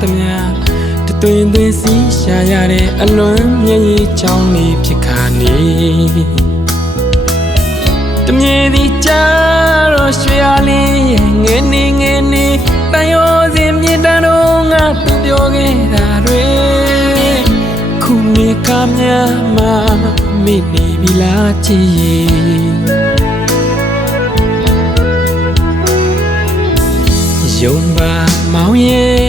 သမျှတသွင်သွင်းစီးရှာရတဲ့အလွန်မျက်ရည်ချောင်းလေးဖြစ်ခါနေတမြေဒီကြတော့ရွှေအားလေးရဲ့ငယ်နေတန်ရောစင်မြေတန်းတော့ငါသူပြောခဲ့တာတွေခုနေကများမှမိနေပြီလားချစ်ရဲ့ယုံပါမောင်ရဲ့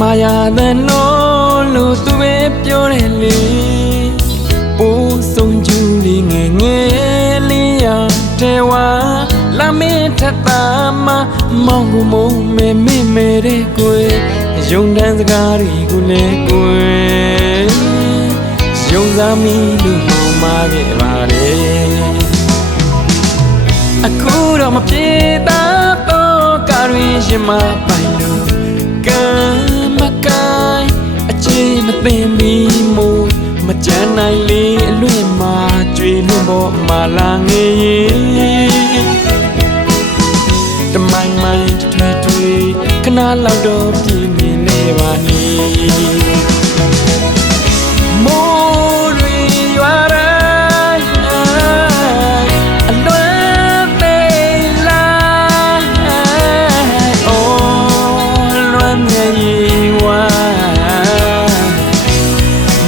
မာယာတဲ့နော်လို့သူပဲပြောတယ်လေပိုးဆုံးကျူလေးငယ်လေးရတဲ့ဝါလာမေးထတာမမောင်ကိုမုံမဲတဲ့ကိုယ်ယုံတန်းစကားတွေကိုလည်းကိုယ်ယုံစားမိလို့မောင်မာခဲ့ပါလေအခုတော့မပြေတာတော့ကာရီရှင်မပိုင်လို့ကံမကိုင်းအခြေမသိမီမို့မကြမ်းနိုင်လေအလွင့်မှာကြွေလွင့်ပေါ်မှာလာငေးတမိုင်းထွေခဏလောက်တော့ပြင်းနေလေပါနေမိုးတွေရွာတိုင်းအလွန်သေးလားအိုးလွမ်းမြေဝါ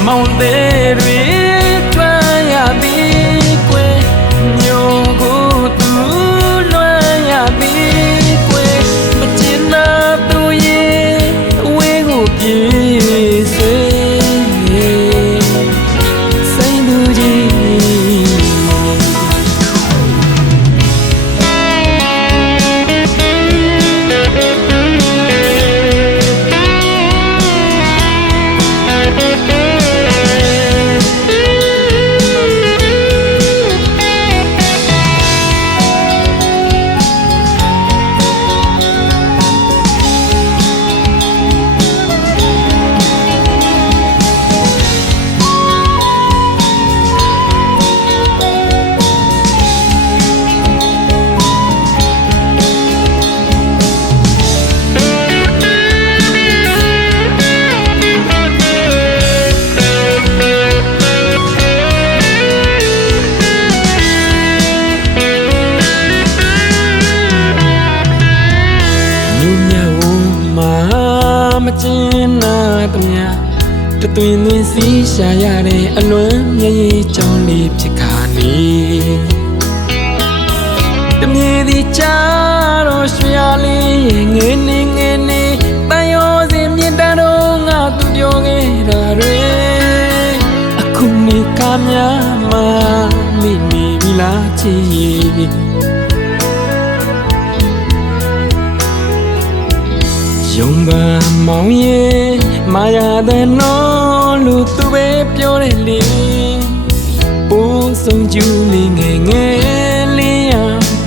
မောင်သေးတွေထွန်းရသည်ကွယ်မျိုးကိုသူလွမ်းရသည်ကွယ်မချင်နာသူရဲ့အဝေးကိုပြေးစေစိတ်သူကြီးမကျင်းနာသမျှတသွင်သွင်းစီးရှာရတဲ့အလွန်မျက်ရည်ချောင်းလေးဖြစ်ခါနေတမြေဒီကြတော့ရွှေအားလေးရဲ့ငယ်နေတန်ရောစင်မြေတန်းတော့ငါသူပြောခဲ့တာတွေအခုနေကများမှမိနေပြီလားချစ်ရဲ့ယုံပါမောင်ရဲ့မာယာတဲ့နော်လို့သူပဲပြောတယ်လေပိုးဆုံးကျူလေးငယ်လေးရ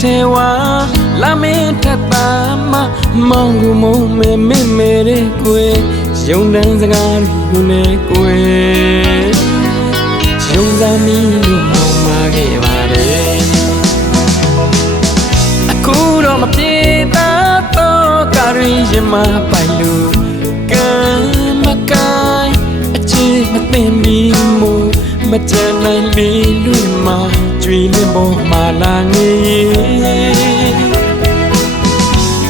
တဲ့ဝါလာမေးထတာမမောင်ကိုမုံမဲတဲ့ကိုယ်ယုံတန်းစကားတွေကိုလည်းကိုယ်ယုံစားမိလို့မောင်မာခဲ့ပါတယ်အခုတော့မပြေတာတော့ကာရီရင်မပိုင်လို့ကံမကိုင်းအခြေမသိမီမို့မကြမ်းနိုင်လေလွင့်မှာကြွေလွင့်ပေါ်မှာလာငေး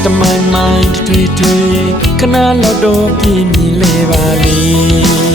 တမိုင်းထွေခဏလောက်တော့ပြင်းမြင်လေပါလေ